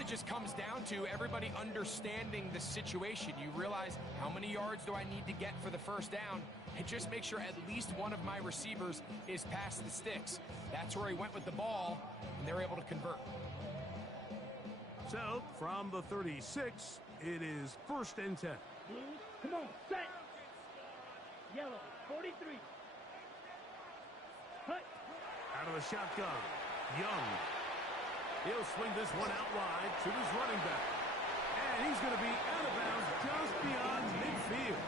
really just comes down to everybody understanding the situation. You realize, how many yards do I need to get for the first down? And just make sure at least one of my receivers is past the sticks. That's where he went with the ball, and they're able to convert. So, from the 36, it is 1st and 10. Blue, come on, set. Yellow, 43. Cut. Out of the shotgun, Young. He'll swing this one out wide to his running back. And he's going to be out of bounds just beyond midfield.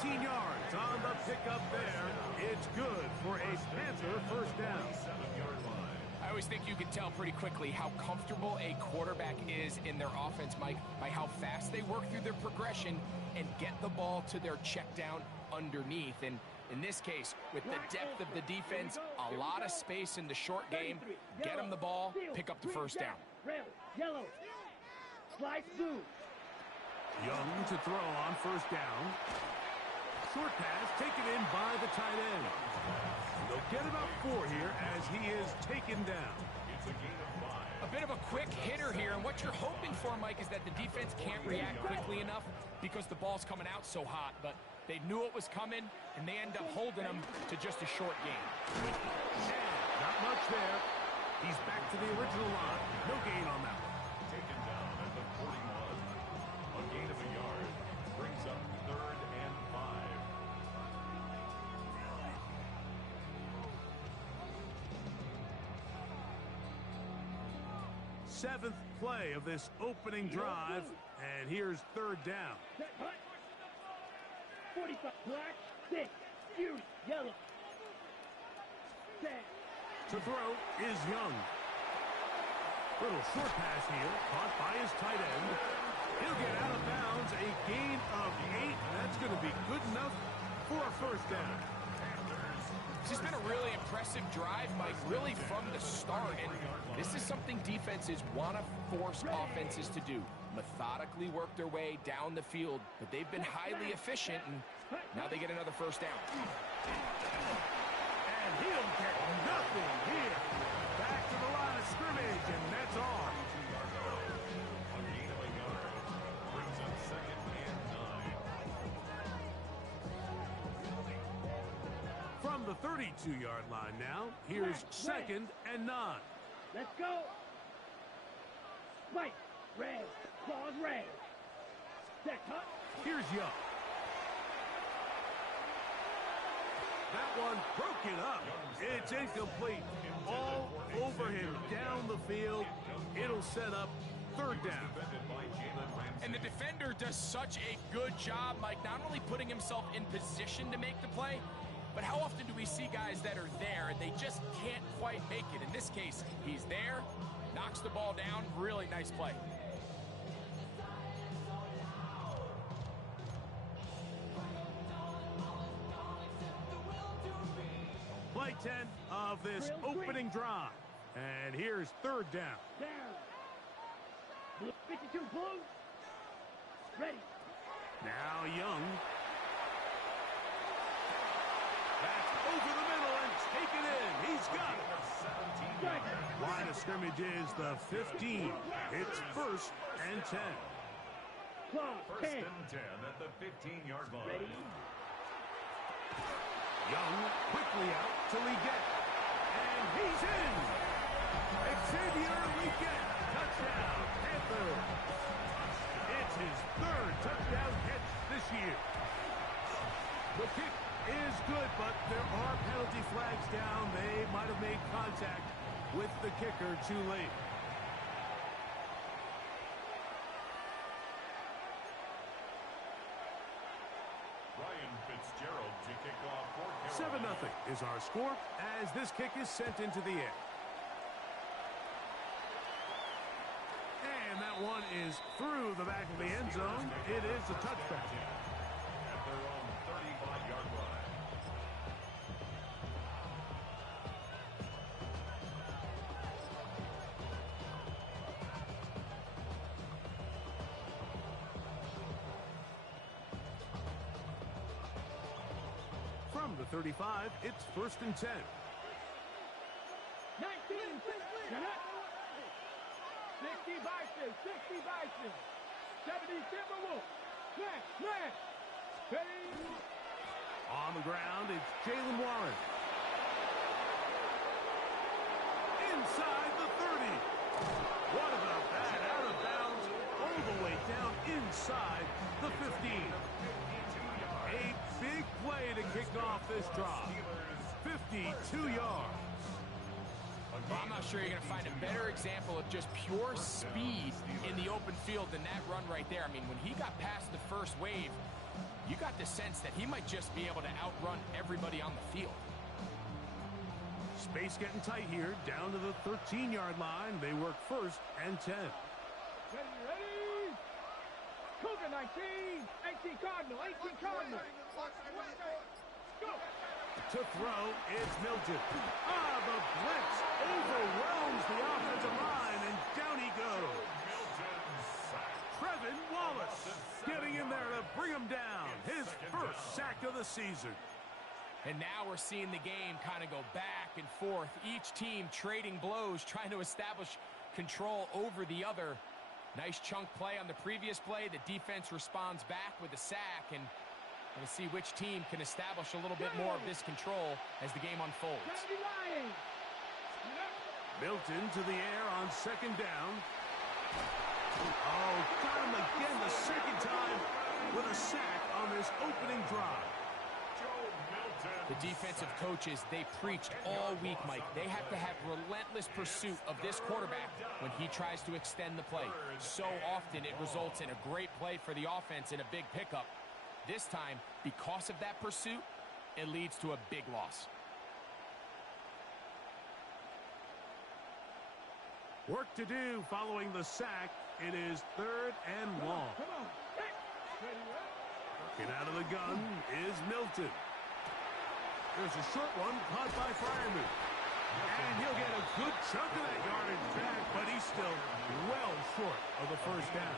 18 yards on the pickup there. It's good for a Panther first down. I always think you can tell pretty quickly how comfortable a quarterback is in their offense, Mike, by how fast they work through their progression and get the ball to their check down underneath. And in this case, with the depth of the defense, a lot of space in the short game, get them the ball, pick up the first down. Red, yellow, slice blue. Young to throw on first down. Short pass taken in by the tight end. They'll get about 4 here as he is taken down. It's a gain of 5. A bit of a quick hitter here, and what you're hoping for, Mike, is that the defense can't react quickly enough because the ball's coming out so hot, but they knew it was coming, and they end up holding them to just a short gain. And not much there. He's back to the original line. No gain on that one. Taken down at the 41. A gain of a yard brings up 3rd and 5. 7th play of this opening drive, and here's 3rd down. 45, black, 6, beauty, yellow. 10. To throw is Young. Little short pass here, caught by his tight end. He'll get out of bounds, a gain of 8. That's going to be good enough for a first down. This has been a really impressive drive, Mike, really from the start. And this is something defenses want to force offenses to do. Methodically work their way down the field, but they've been highly efficient, and now they get another first down. And he'll get nothing here. Back to the line of scrimmage, and that's all. A gain of a yard brings up 2nd and 9. From the 32-yard line now, here's 2nd and 9. Let's go. Right, red, claws red. Set, cut. Here's Young. That one broken up. It's incomplete. All over him down the field. It'll set up 3rd down. And the defender does such a good job, Mike, not only putting himself in position to make the play, but how often do we see guys that are there and they just can't quite make it? In this case, he's there, knocks the ball down. Really nice play. Play 10 of this opening drive. And here's 3rd down. Down. Blue, 52 blue. Ready. Now Young. That's over the middle and taken in. He's got it. Line of scrimmage is the 15. It's 1st and 10. First and 10 at the 15-yard line. Ready. Young quickly out to Leggett. And he's in. Xavier Leggett. Touchdown, Panthers. It's his 3rd touchdown catch this year. The kick is good, but there are penalty flags down. They might have made contact with the kicker too late. Ryan Fitzgerald to kick off for Carolina. 7-0 is our score as this kick is sent into the air. And that one is through the back of the end zone. It is a touchback. At their own 35-yard line. From the 35, it's 1st and 10. 19, 6, is 60 Bison. 70 Timberwolves. Smash, smash. Ready? On the ground, it's Jalen Warren. Inside the 30. What about that? Out of bounds, all the way down inside the 15. A big play to kick off this drive. 52 yards. Well, I'm not sure you're going to find a better example of just pure speed in the open field than that run right there. I mean, when he got past the first wave, you got the sense that he might just be able to outrun everybody on the field. Space getting tight here, down to the 13-yard line. They work first and 10. Ready, ready. Cougar 19. 18 Cardinal, 18 Cardinal. Go. To throw, it's Milton. The blitz overwhelms the offensive line, and down he goes. Trevin Wallace getting in there to bring him down. His first sack of the season. And now we're seeing the game kind of go back and forth. Each team trading blows, trying to establish control over the other. Nice chunk play on the previous play. The defense responds back with a sack, and we'll see which team can establish a little bit more of this control as the game unfolds. Milton to the air on second down. Oh, got him again the second time with a sack on this opening drive. The defensive coaches, they preached all week, Mike. They have to have relentless pursuit of this quarterback when he tries to extend the play. So often it results in a great play for the offense and a big pickup. This time, because of that pursuit, it leads to a big loss. Work to do following the sack. It is third and long. Working out of the gun is Milton. There's a short one caught by Fryerman. And he'll get a good chunk of that yardage back, but he's still well short of the first down.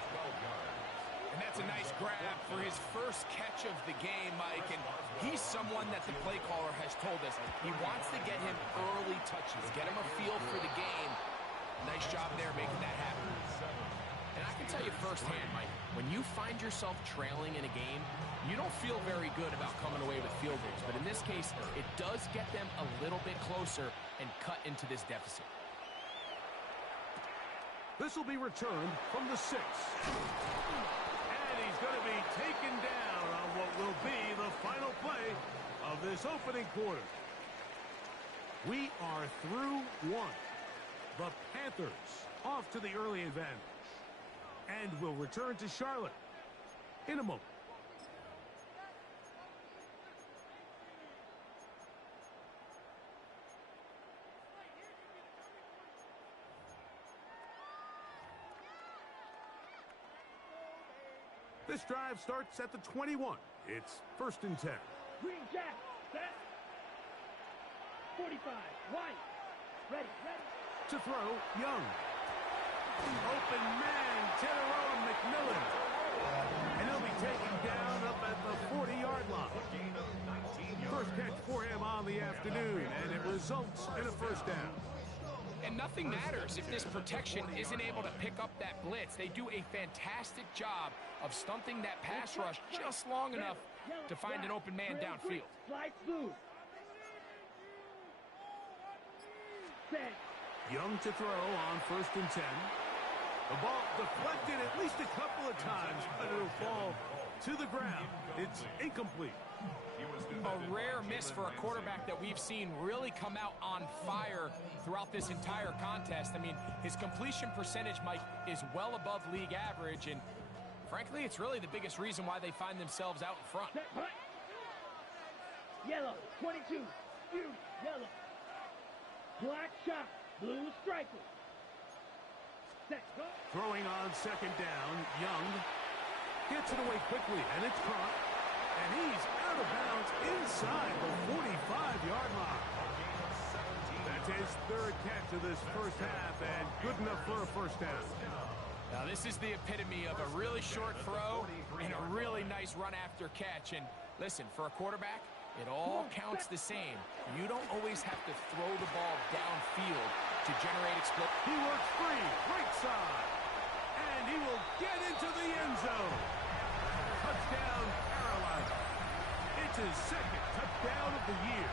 And that's a nice grab for his first catch of the game, Mike. And he's someone that the play caller has told us he wants to get him early touches, get him a feel for the game. Nice job there making that happen. And I can tell you firsthand, Mike, when you find yourself trailing in a game, you don't feel very good about coming away with field goals. But in this case, it does get them a little bit closer and cut into this deficit. This will be returned from the 6. And he's going to be taken down on what will be the final play of this opening quarter. We are through one. The Panthers off to the early advantage. And will return to Charlotte in a moment. This drive starts at the 21. It's first and 10. Green Jack, set. 45, white. Ready, ready. To throw, Young. Open man, Tyrone McMillan. And he'll be taken down up at the 40-yard line. First catch for him on the afternoon, and it results in a first down. And nothing matters if this protection isn't able to pick up that blitz. They do a fantastic job of stunting that pass rush just long enough to find an open man downfield. Slice through. Set. Young to throw on first and 10. The ball deflected at least a couple of times, but it'll fall to the ground. It's incomplete. A rare miss for a quarterback that we've seen really come out on fire throughout this entire contest. I mean, his completion percentage, Mike, is well above league average, and frankly, it's really the biggest reason why they find themselves out in front. Yellow, 22, blue, yellow. Black shot, blue striker. Set, go. Throwing on second down, Young gets it away quickly, and it's caught. And he's out of bounds inside the 45-yard line. That's his third catch of this first half, and good enough for a first down. Now, this is the epitome of a really short throw and a really nice run after catch. And listen, for a quarterback, it all counts the same. You don't always have to throw the ball downfield to generate explosive. He works free, right side. And he will get into the end zone. Touchdown, Carolina. It's his second touchdown of the year.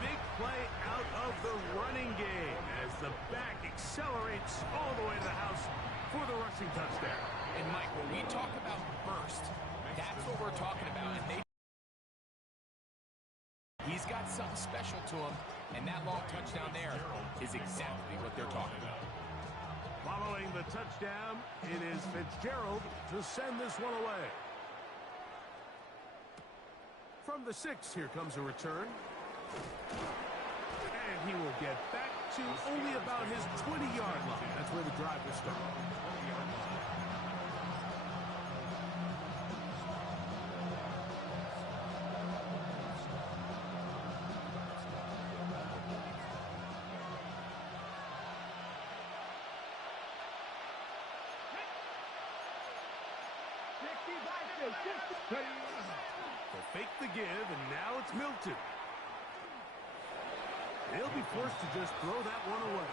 Big play out of the running game as the back accelerates all the way to the house for the rushing touchdown. And Mike, when we talk about burst, that's what we're talking about. And he's got something special to him, and that long touchdown there is exactly what they're talking about. Following the touchdown, it is Fitzgerald to send this one away. From the 6, here comes a return. And he will get back to only about his 20-yard line. That's where the drive will start. They'll fake the give, and now it's Milton. They'll be forced to just throw that one away.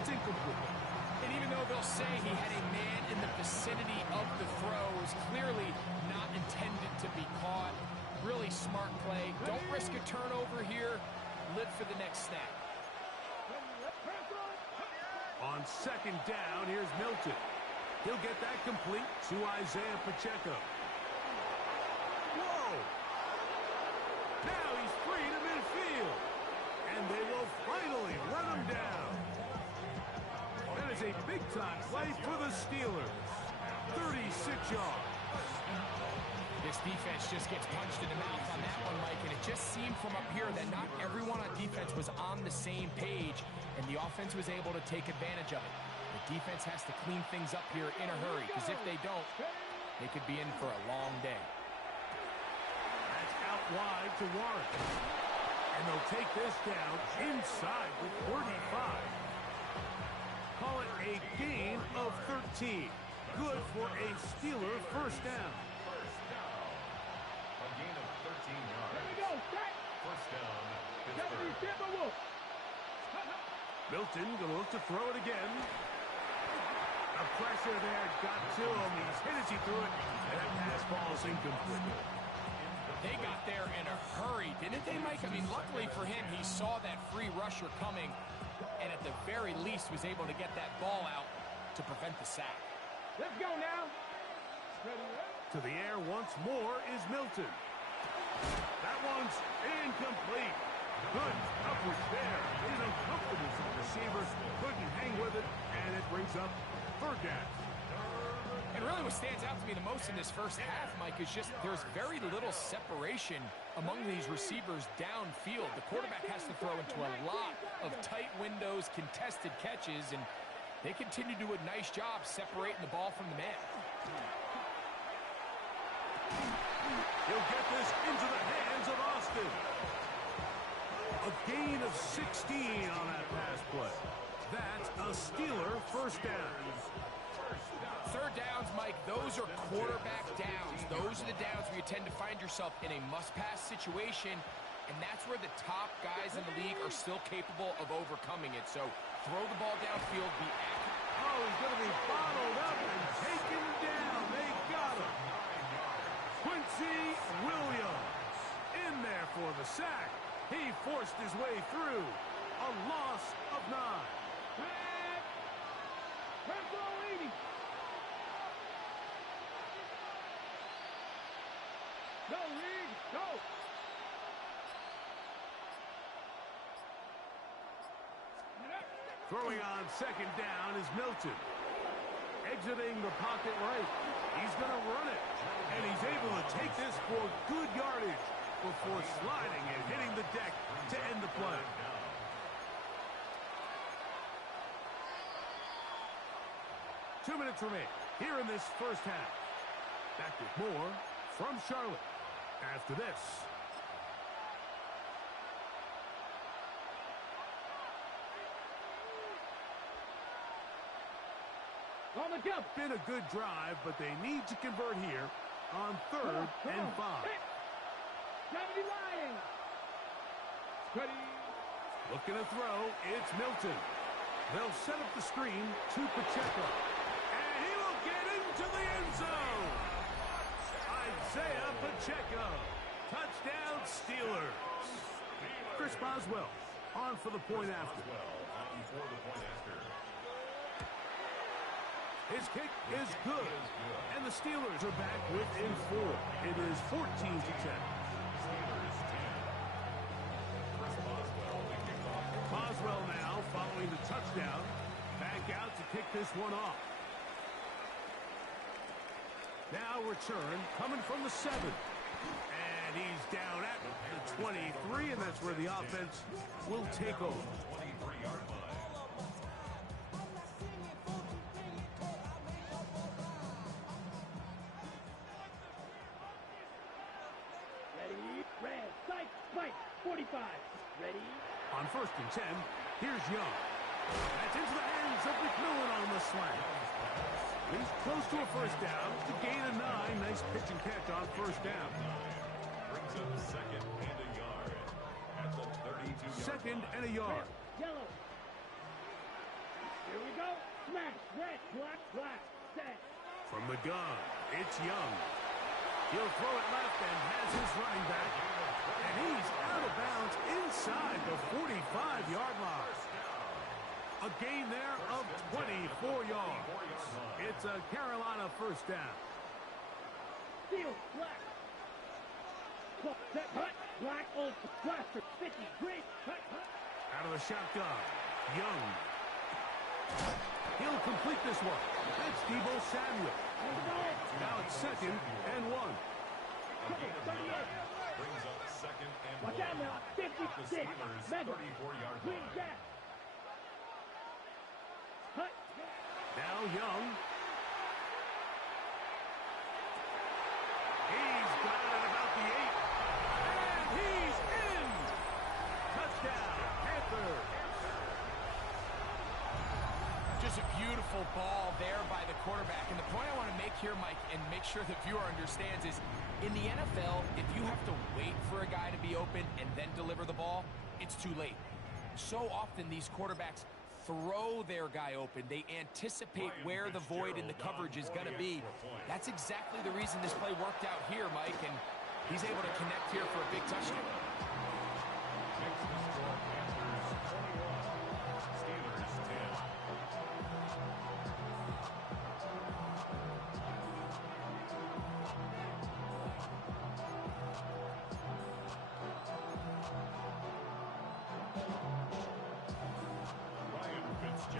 It's incomplete. And even though they'll say he had a man in the vicinity of the throw, it was clearly not intended to be caught. Really smart play. Don't risk a turnover here. Live for the next snap. On second down, here's Milton. He'll get that complete to Isaiah Pacheco. Whoa! Now he's free to midfield. And they will finally run him down. That is a big-time play for the Steelers. 36 yards. This defense just gets punched in the mouth on that one, Mike, and it just seemed from up here that not everyone on defense was on the same page, and the offense was able to take advantage of it. The defense has to clean things up here in a hurry, because if they don't, they could be in for a long day. That's out wide to Warren. And they'll take this down inside the 35. Call it a gain of 13. Good for a Steeler first down. A gain of 13 yards. First down, Pittsburgh. Milton going to look to throw it again. The pressure there got to him. He's hit as he threw it. And that pass ball is incomplete. They got there in a hurry, didn't they, Mike? I mean, luckily for him, he saw that free rusher coming, and at the very least was able to get that ball out to prevent the sack. Let's go now. To the air once more is Milton. That one's incomplete. Good coverage there. It is uncomfortable for the receiver. Couldn't hang with it, and it brings up third down. And really what stands out to me the most in this first half, Mike, is just there's very little separation among these receivers downfield. The quarterback has to throw into a lot of tight windows, contested catches, and they continue to do a nice job separating the ball from the man. He'll get this into the hands of Austin. A gain of 16 on that pass play. That's a Steeler first down. Third downs, Mike, those are quarterback downs. Those are the downs where you tend to find yourself in a must-pass situation, and that's where the top guys in the league are still capable of overcoming it. So throw the ball downfield, be accurate. Oh, he's going to be bottled up and taken down. They got him. Quincy Williams in there for the sack. He forced his way through. A loss of 9. Go, Reed, go! Throwing on second down is Milton. Exiting the pocket right. He's going to run it. And he's able to take this for good yardage before sliding and hitting the deck to end the play. 2 minutes remain here in this first half. Back with more from Charlotte after this. On the jump. Been a good drive, but they need to convert here on 3rd and 5. 70 Lions. Ready. Looking to throw, it's Milton. They'll set up the screen to Pacheco. And he will get into the end zone. Isaiah Pacheco. Touchdown, Steelers. Chris Boswell on for the point after. His kick is good. And the Steelers are back within 4. It is 14-10. Boswell now following the touchdown. Back out to kick this one off. Now return coming from the 7. And he's down at the 23, and that's where the offense will take over. Ready, red, sight, spike, 45. Ready. On 1st and 10, here's Young. That's into the hands of McMillan on the slant. He's close to a first down to gain a 9. Nice pitch and catch on first down. Brings up second and a yard at the 32-yard Second and a yard. Yellow. Here we go. Smash, red, black, black, set. From the gun, it's Young. He'll throw it left and has his running back. And he's out of bounds inside the 45-yard line. A gain there of 24 yards. It's a Carolina first down. Steel, black. Set, hut, black, old, blaster, 50, green, hut, hut. Out of the shotgun, Young. He'll complete this one. That's Deebo Samuel. Now it's 2nd and 1. 38. brings up second and Watch out now, 56. Mega. 34-yard Green line. jack. Hut. Now Young. He's got it at about the 8. And he's in. Touchdown, Panthers. Just a beautiful ball there by the quarterback. And the point I want to make here, Mike, and make sure the viewer understands is, in the NFL, if you have to wait for a guy to be open and then deliver the ball, it's too late. So often these quarterbacks throw their guy open. They anticipate where the void in the coverage is going to be. That's exactly the reason this play worked out here, Mike, and he's able to connect here for a big touchdown. Makes the score Panthers 21, Steelers 10.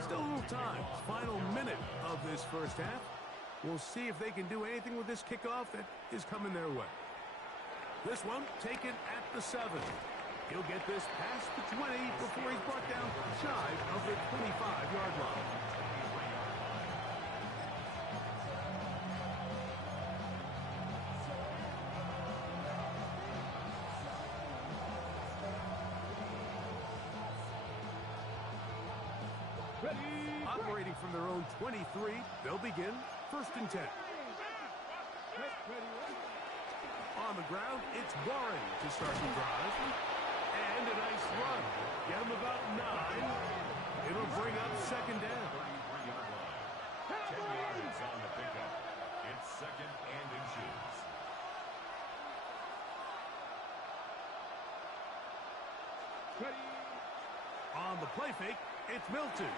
Still a little time. Final minute of this first half. We'll see if they can do anything with this kickoff that is coming their way. This one taken at the 7. He'll get this past the 20 before he's brought down shy of the 25-yard line. Operating from their own 23, they'll begin 1st and 10. On the ground, it's Warren to start the drive. And a nice run. Get him about 9. It'll bring up 2nd down. 33-yard line. 10 yards on the pickup. It's 2nd and inches. On the play fake, it's Milton.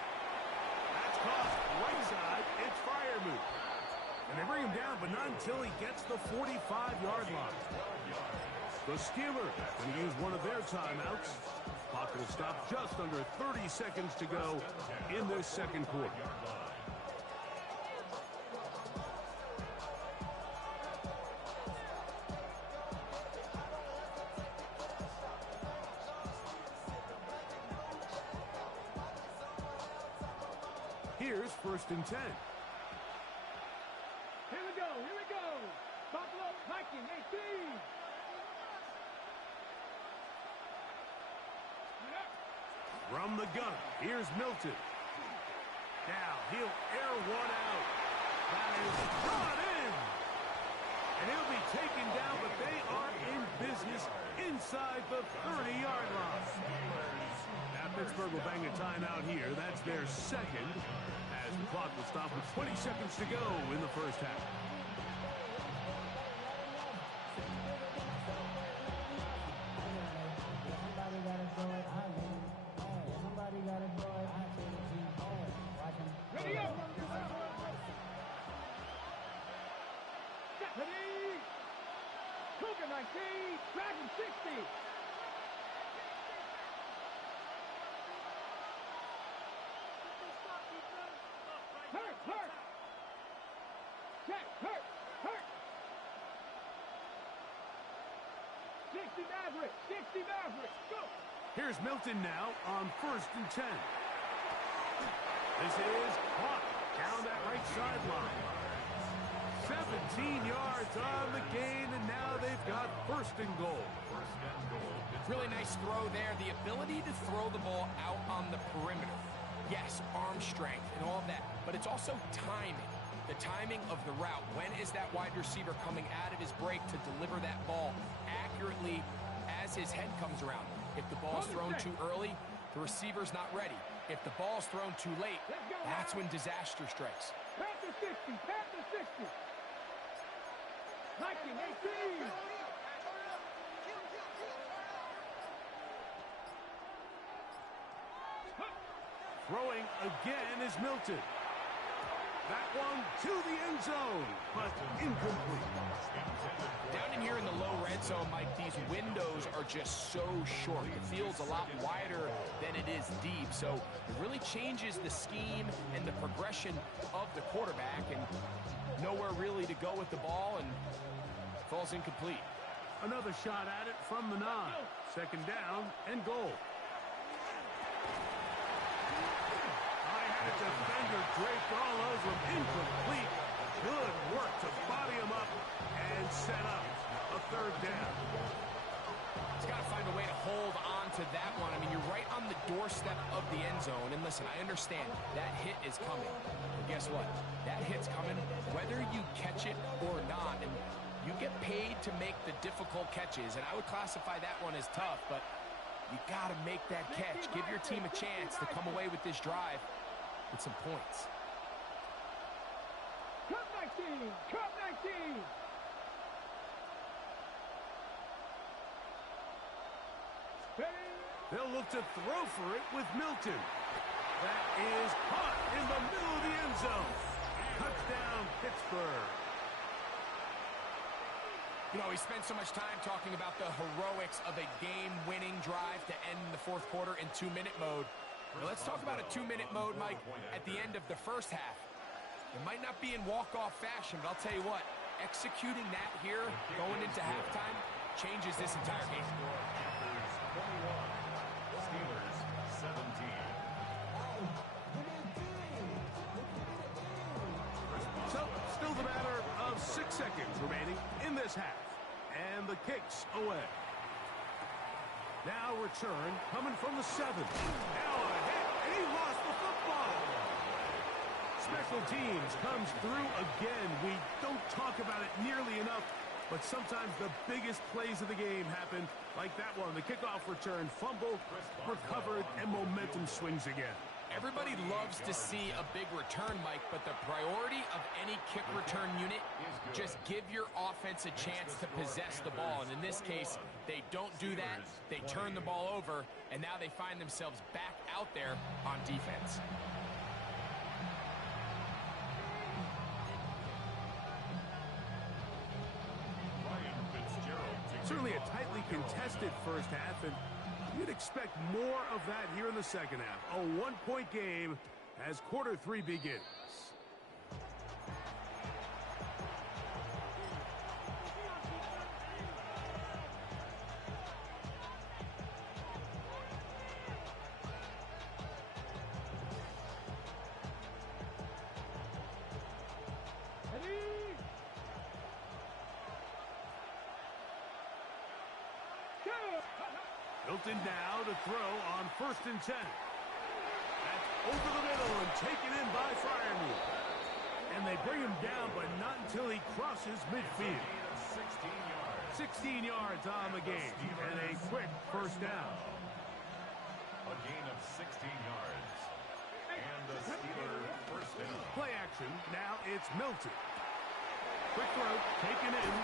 That's caught right side. It's Freiermuth. And they bring him down, but not until he gets the 45-yard line. The Steelers going to use one of their timeouts. Clock will stop just under 30 seconds to go in this second quarter. Here's 1st and 10. Here we go, here we go. Buffalo Viking 18. From the gun, here's Milton. Now he'll air one out. That is brought in. And he'll be taken down, but they are in business inside the 30-yard line. At Pittsburgh will bang a timeout here. That's their second, as the clock will stop with 20 seconds to go in the first half. Ready up! Ready! Cougar 19, Dragon 60! Hurt! Check, hurt! 60 Maverick, go! Here's Milton now on 1st and 10. This is caught down that right sideline. 17 yards on the gain, and now they've got 1st and goal. Really nice throw there. The ability to throw the ball out on the perimeter. Yes, arm strength and all that, but it's also timing. The timing of the route. When is that wide receiver coming out of his break to deliver that ball accurately as his head comes around? If the ball's thrown too early, the receiver's not ready. If the ball's thrown too late, that's when disaster strikes. Panther 60, Panther 60! 1918! Throwing again is Milton. That one to the end zone, but incomplete. Down in here in the low red zone, Mike, these windows are just so short. The field's a lot wider than it is deep, so it really changes the scheme and the progression of the quarterback, and nowhere really to go with the ball, and falls incomplete. Another shot at it from the 9. 2nd down and goal. Defender draped all over him, incomplete. Good work to body him up and set up a 3rd down. He's got to find a way to hold on to that one. I mean, you're right on the doorstep of the end zone. And listen, I understand that hit is coming. But guess what? That hit's coming whether you catch it or not. And you get paid to make the difficult catches. And I would classify that one as tough, but you got to make that catch. Give your team a chance to come away with this drive with some points. Cup 19! Cup 19! They'll look to throw for it with Milton. That is caught in the middle of the end zone. Touchdown, Pittsburgh. You know, we spent so much time talking about the heroics of a game-winning drive to end the 4th quarter in 2-minute mode. Well, let's talk about a 2-minute mode, Mike, at the end of the first half. It might not be in walk-off fashion, but I'll tell you what, executing that here, going into halftime, changes this entire game. Steelers 17. So, still the matter of 6 seconds remaining in this half. And the kick's away. Now return coming from the 7. Now a hit, and he lost the football. Special teams comes through again. We don't talk about it nearly enough, but sometimes the biggest plays of the game happen like that one. The kickoff return, fumble, recovered, and momentum swings again. Everybody loves to see a big return, Mike, but the priority of any kick return unit, just give your offense a chance to possess the ball. And in this case, they don't do that. They turn the ball over, and now they find themselves back out there on defense. Certainly a tightly contested first half, and you'd expect more of that here in the second half. A 1-point game as quarter 3 begins. Milton now to throw on 1st and 10. That's over the middle and taken in by Fryermuth. And they bring him down, but not until he crosses midfield. 16 yards on the game and a quick 1st down. gain of 16 yards. And the Steelers first down. Play action. Now it's Milton. Quick throw, taken in.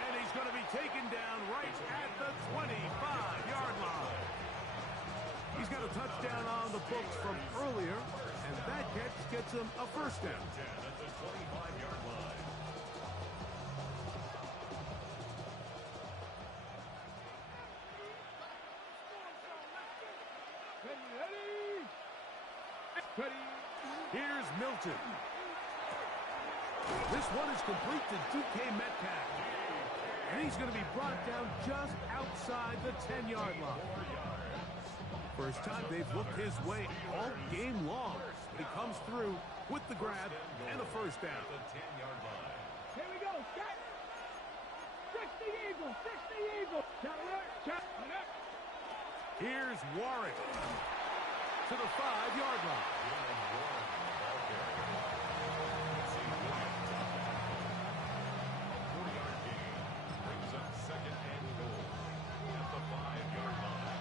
And he's going to be taken down right at the 25-yard line. He's got a touchdown on the books from earlier, and that catch gets him a first down. 10 at the 25-yard line. Ready. Here's Milton. This one is complete to DK Metcalf. And he's going to be brought down just outside the 10-yard line. First time they've looked his way all game long. But he comes through with the grab and a first down. The 10-yard line. Here we go. Set. Fix the eagle. Fix the eagle. Here's Warren to the 5-yard line. Second and goal at the 5-yard line.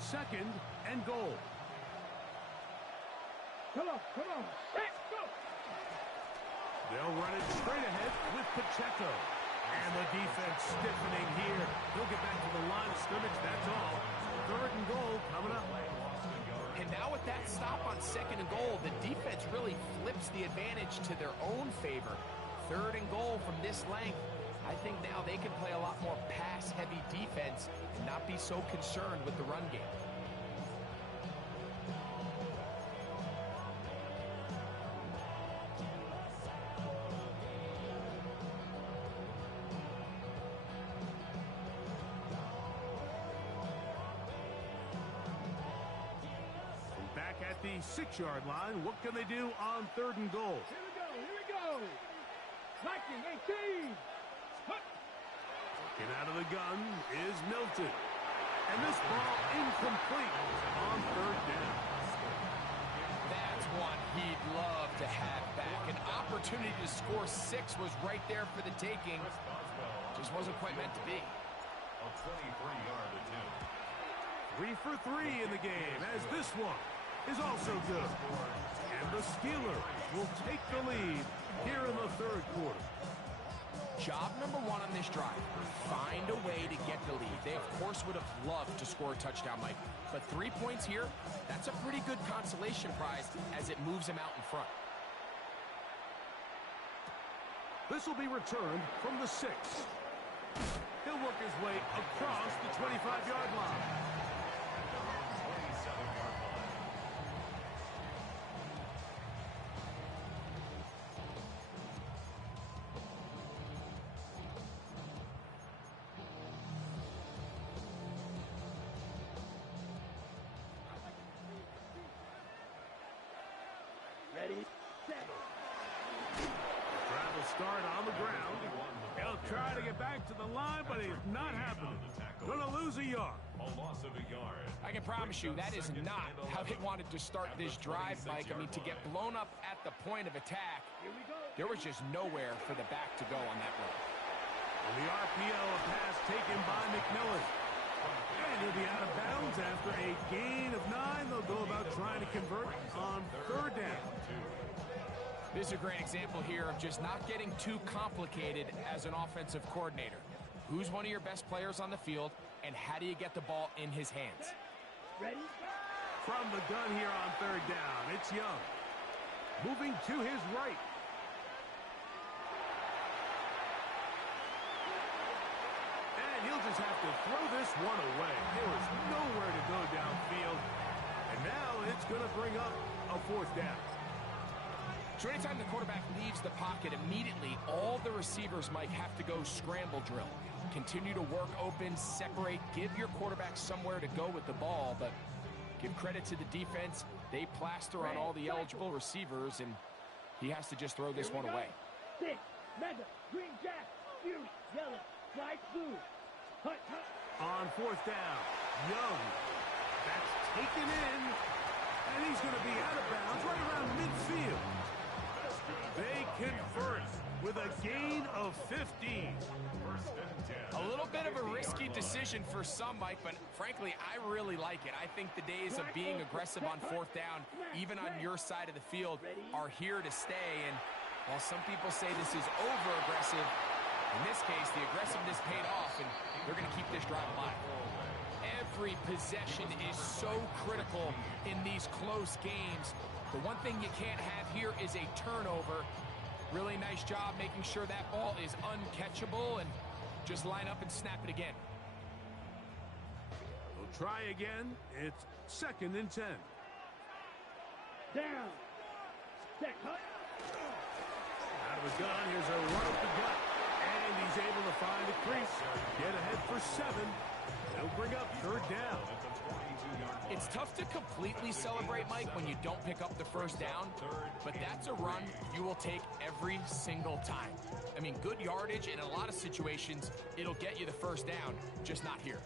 Second and goal. Come on. Let's go. They'll run it straight ahead with Pacheco. And the defense stiffening here. He'll get back to the line of scrimmage, that's all. Third and goal coming up. And now with that stop on second and goal, the defense really flips the advantage to their own favor. Third and goal from this length. I think now they can play a lot more pass-heavy defense and not be so concerned with the run game. Back at the 6-yard line, what can they do on third and goal? Here we go. Viking 18. Get out of the gun is Milton. And this ball incomplete on third down. That's one he'd love to have back. An opportunity to score 6 was right there for the taking. Just wasn't quite meant to be. A 23-yard attempt. 3 for 3 in the game, as this one is also good. And the Steelers will take the lead here in the third quarter. Job number 1 on this drive, find a way to get the lead. They, of course, would have loved to score a touchdown, Mike. But 3 points here, that's a pretty good consolation prize as it moves them out in front. This will be returned from the 6. He'll work his way across the 25-yard line. 27-yard line. Ready, set. Drive will start on the ground. He'll try to get back to the line, but it's not happening. Gonna lose a yard. A loss of a yard. I can promise you that is not how they wanted to start this drive, Mike. I mean, to get blown up at the point of attack, Here we go. there was just nowhere for the back to go on that run. On the RPO, a pass taken by McMillan. And he'll be out of bounds after a gain of 9. They'll go about trying to convert on third down. This is a great example here of just not getting too complicated as an offensive coordinator. Who's one of your best players on the field, and how do you get the ball in his hands? Ready? From the gun here on third down, it's Young. Moving to his right. And he'll just have to throw this one away. There was nowhere to go downfield. And now it's going to bring up a fourth down. So anytime the quarterback leaves the pocket, immediately all the receivers might have to go scramble drill. Continue to work open, separate, give your quarterback somewhere to go with the ball, but give credit to the defense. They plaster on all the eligible receivers, and he has to just throw this one away. 6, mega, green jack, fury, yellow, bright blue. Hut. On fourth down, Young. That's taken in, and he's going to be out of bounds right around midfield. They convert with a gain of 15. First and 10. A little bit of a risky decision for some, Mike, but frankly, I really like it. I think the days of being aggressive on fourth down, even on your side of the field, are here to stay. And while some people say this is over-aggressive, in this case, the aggressiveness paid off, and they're going to keep this drive alive. Every possession is so critical in these close games. The one thing you can't have here is a turnover. Really nice job making sure that ball is uncatchable, and just line up and snap it again. We'll try again. It's 2nd and 10. Down. Set, cut. Out of the gun, here's a run up the gut. And he's able to find a crease. Get ahead for 7. They'll bring up 3rd down. It's tough to completely celebrate, Mike, when you don't pick up the first down, but that's a run you will take every single time. I mean, good yardage in a lot of situations, it'll get you the first down, just not here.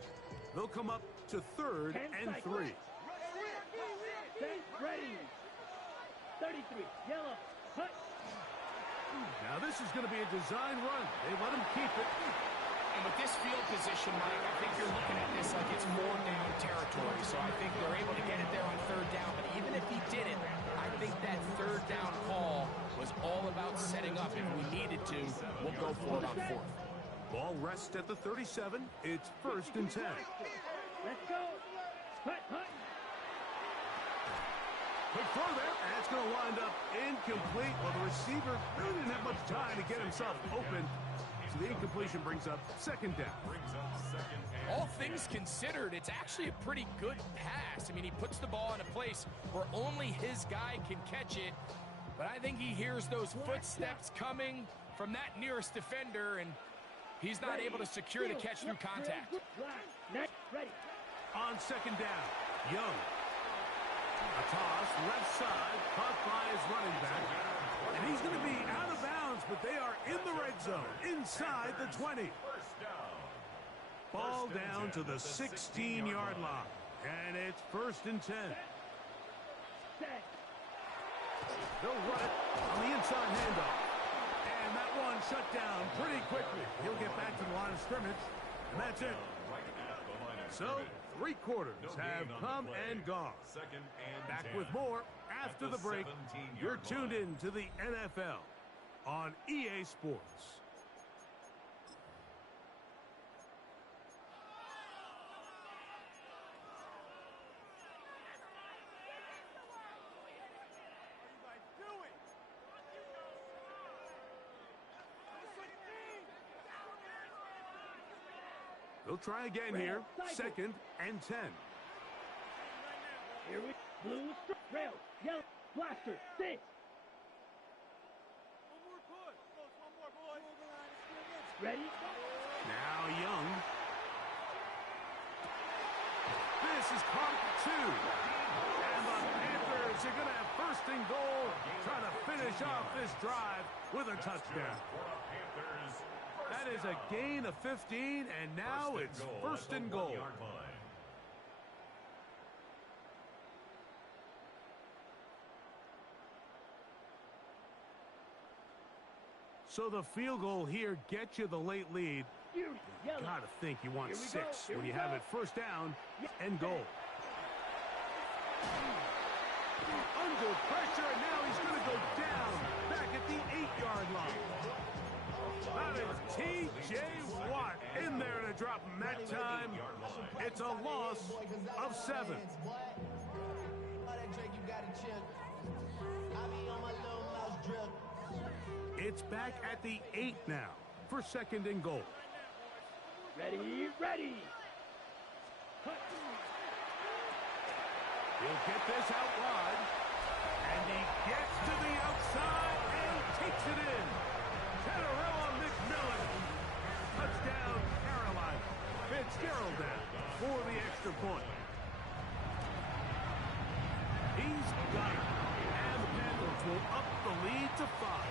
They'll come up to 3rd and 3. Set, ready. 33, yellow, cut. Now this is going to be a design run. They let him keep it. And with this field position, Mike, I think you're looking at this like it's 4th down territory. So I think they're able to get it there on 3rd down. But even if he didn't, I think that 3rd down call was all about setting up. If we needed to, we'll go for it on 4th. Ball rests at the 37. It's 1st and 10. Let's go. Cut, cut. Quick throw there, and it's going to wind up incomplete. Well, the receiver really didn't have much time to get himself open. So the incompletion brings up 2nd down. All things considered, it's actually a pretty good pass. I mean, he puts the ball in a place where only his guy can catch it. But I think he hears those footsteps coming from that nearest defender, and he's not able to secure the catch through contact. Ready. On 2nd down, Young. A toss, left side, caught by his running back. And he's going to be out of bounds, but they are in the red zone, inside the 20. Ball down to the 16-yard line. And it's 1st and 10. They'll run it on the inside handoff. And that one shut down pretty quickly. He'll get back to the line of scrimmage, and that's it. So, 3 quarters have come and gone. Back with more after the break. You're tuned in to the NFL on EA Sports. They'll try again here. 2nd and 10. Here we blue, rail, yellow, blaster, 6. Ready? Now Young. This is caught at 2. And the Panthers are going to have 1st and goal, trying to finish off this drive with a touchdown. That is a gain of 15, and now it's 1st and goal. So the field goal here gets you the late lead. You gotta think you want 6 when you have it 1st down and goal. Under pressure, and now he's going to go down back at the 8-yard line. That is T.J. Watt in there to drop him that time. It's a loss of 7. It's back at the 8 now for 2nd and goal. Ready, ready. He'll get this out wide. And he gets to the outside and takes it in. Tetterella McMillan. Touchdown, Carolina. Fitzgerald down for the extra point. He's got it. And the Panthers will up the lead to 5.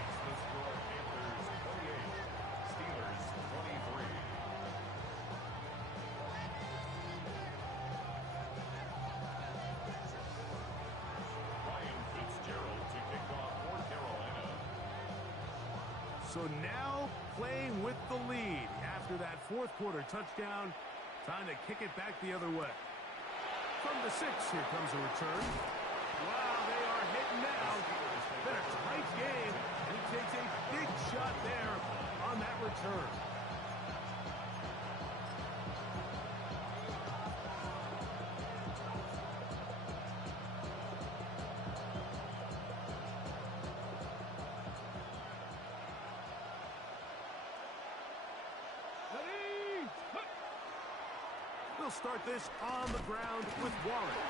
So now playing with the lead after that fourth quarter touchdown. Time to kick it back the other way. From the 6, here comes a return. Wow, they are hitting now. Been a tight game, and he takes a big shot there on that return. They'll start this on the ground with Warren.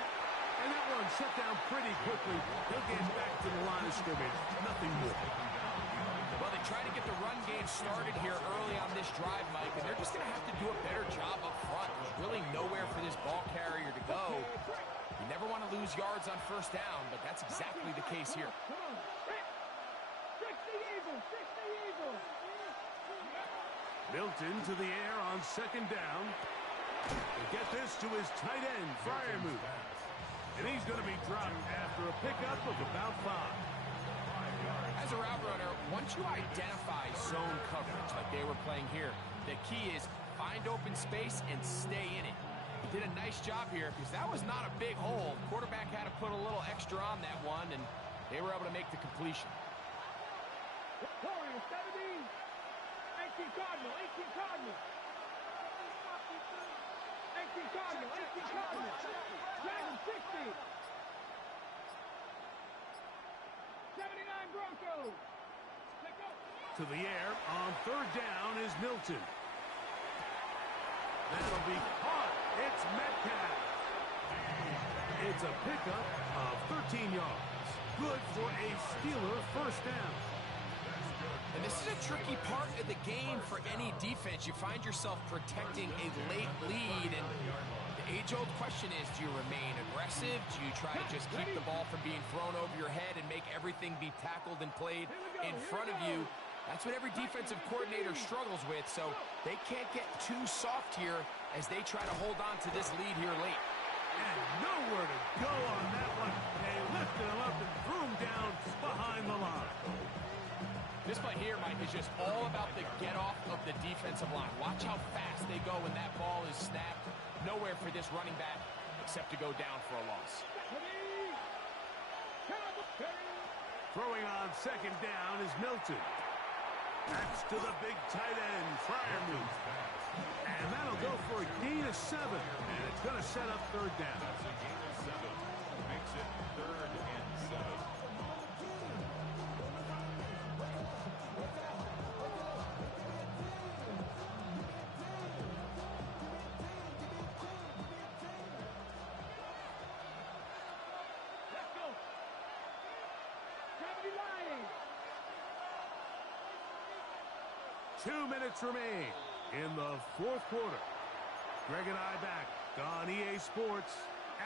And that one shut down pretty quickly. He'll get back to the line of scrimmage. Nothing more. Well, they try to get the run game started here early on this drive, Mike, and they're just going to have to do a better job up front. There's really nowhere for this ball carrier to go. You never want to lose yards on first down, but that's exactly the case here. Come on. Fix the Eagles. Fix the Eagles. Milton to the air on second down. He'll get this to his tight end, Freiermuth. And he's going to be dropped after a pickup of about 5. As a route runner, once you identify zone coverage like they were playing here, the key is find open space and stay in it. He did a nice job here because that was not a big hole. Quarterback had to put a little extra on that one, and they were able to make the completion. Warriors 17. 18 Cardinal. 18 Cardinal. 18 Cardinal. 18 Cardinal. Dragon 60. 79 Broncos. Let's go. To the air on third down is Milton. That'll be caught. It's Metcalf. It's a pickup of 13 yards. Good for a Steeler first down. And this is a tricky part of the game for any defense. You find yourself protecting a late lead, and the age-old question is, do you remain aggressive? Do you try to just keep the ball from being thrown over your head and make everything be tackled and played in front of you? That's what every defensive coordinator struggles with, so they can't get too soft here as they try to hold on to this lead here late. And nowhere to go on that one. They lifted him up and threw him down behind the line. This play here, Mike, is just all about the get-off of the defensive line. Watch how fast they go when that ball is snapped. Nowhere for this running back except to go down for a loss. Throwing on second down is Milton. That's to the big tight end, Freiermuth. And that'll go for a gain of 7. And it's going to set up third down. That's a gain of 7. Makes it 3rd and 7. Let's go. Gravity Lions. 2 minutes remain in the fourth quarter. Greg and I back on EA Sports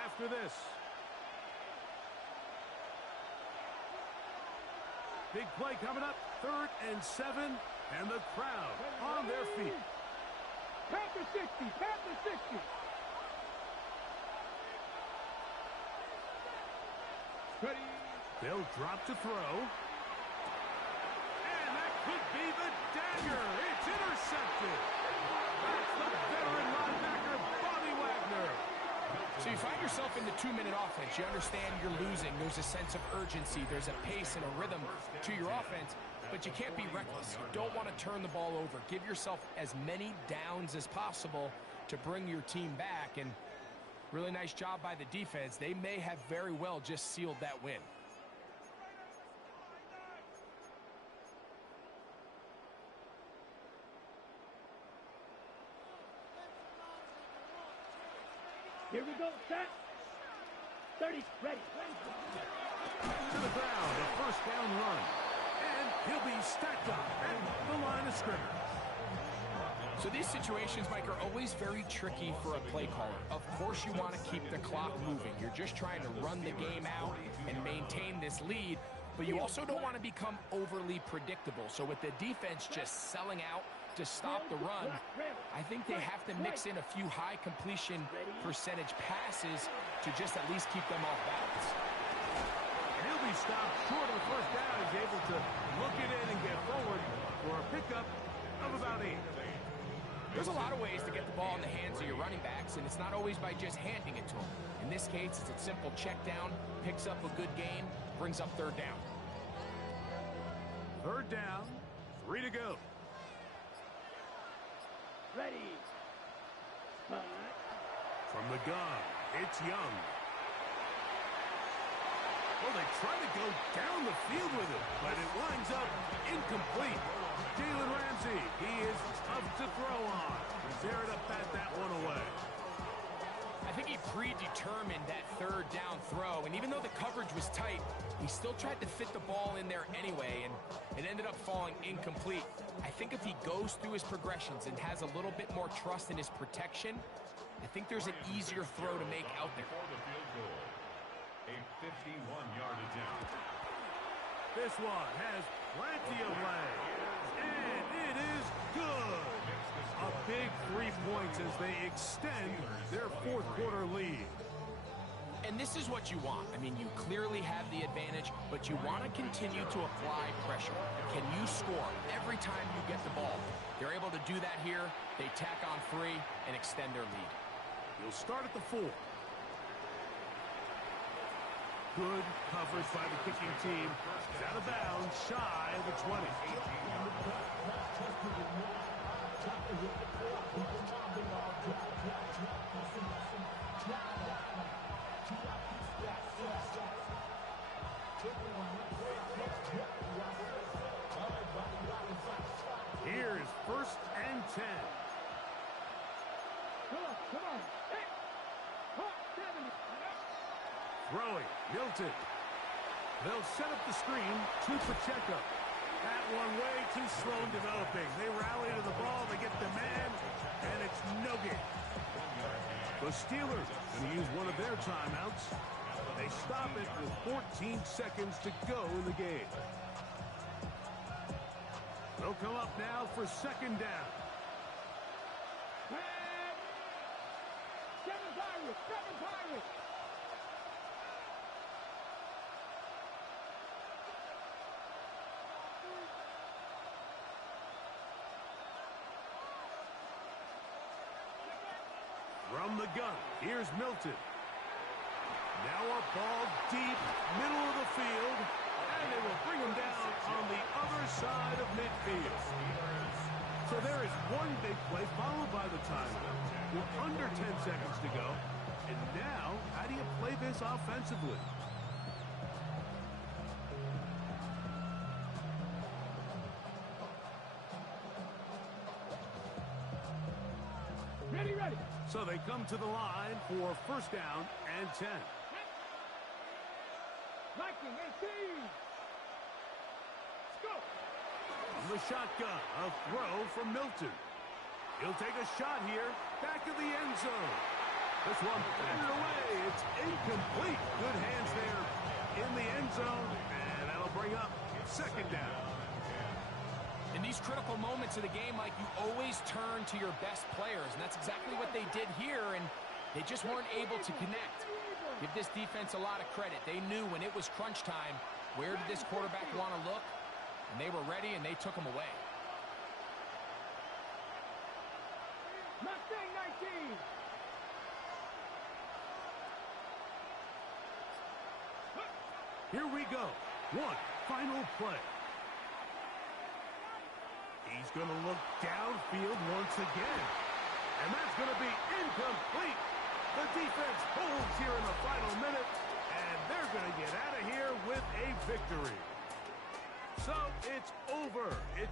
after this. Big play coming up, 3rd and 7, and the crowd on their feet. Panther 60. Panther 60. Ready. They'll drop to throw. And that could be the dagger. It's intercepted. That's the veteran linebacker, Bobby Wagner. So you find yourself in the 2-minute offense. You understand you're losing. There's a sense of urgency. There's a pace and a rhythm to your offense, but you can't be reckless. You don't want to turn the ball over. Give yourself as many downs as possible to bring your team back, and really nice job by the defense. They may have very well just sealed that win. Here we go. Set. 30. Ready. To the ground, a first down run. And he'll be stacked up at the line of scrimmage. So these situations, Mike, are always very tricky for a play caller. Of course you want to keep the clock moving. You're just trying to run the game out and maintain this lead, but you also don't want to become overly predictable. So with the defense just selling out to stop the run, I think they have to mix in a few high completion percentage passes to just at least keep them off balance. And he'll he stopped short of the first down. He's able to look it in and get forward for a pickup of about 8. There's a lot of ways to get the ball in the hands of your running backs, and it's not always by just handing it to them. In this case, it's a simple check down, picks up a good gain, brings up third down. Third down, 3 to go. Ready. Hunt. From the gun, it's Young. Well, they try to go down the field with it, but it winds up incomplete. Jalen Ramsey, he is tough to throw on. He's there to bat that one away. I think he predetermined that third down throw, and even though the coverage was tight, he still tried to fit the ball in there anyway, and it ended up falling incomplete. I think if he goes through his progressions and has a little bit more trust in his protection, I think there's an easier throw to make out there. For the field goal, a 51-yard attempt. This one has plenty of legs, and it is good. A big 3 points as they extend their fourth quarter lead. And this is what you want. I mean, you clearly have the advantage, but you want to continue to apply pressure. Can you score every time you get the ball? They're able to do that here. They tack on 3 and extend their lead. He'll start at the 4. Good coverage by the kicking team. He's out of bounds, shy of the 20. Here's 1st and 10. Come on. Hey. Hot 70. Throwing, Milton. They'll set up the screen to Pacheco. That one way too slow in developing. They rally to the ball, they get the man, and it's no game. The Steelers going to use one of their timeouts. They stop it with 14 seconds to go in the game. They'll come up now for 2nd down. Seven Pirates. From the gun, here's Milton. Now a ball deep, middle of the field, and they will bring him down on the other side of midfield. So there is one big play followed by the timeout. We're under 10 seconds to go. And now, how do you play this offensively? Ready. So they come to the line for 1st down and 10. Viking 18. Let's go. From the shotgun, a throw from Milton. He'll take a shot here, back of the end zone. This one batted away. It's incomplete. Good hands there in the end zone, and that'll bring up 2nd down. In these critical moments of the game, Mike, you always turn to your best players, and that's exactly what they did here, and they just weren't able to connect. Give this defense a lot of credit. They knew when it was crunch time, where did this quarterback want to look, and they were ready, and they took him away. Mustang 19. Here we go. One final play. He's going to look downfield once again. And that's going to be incomplete. The defense holds here in the final minute, and they're going to get out of here with a victory. So it's over. It's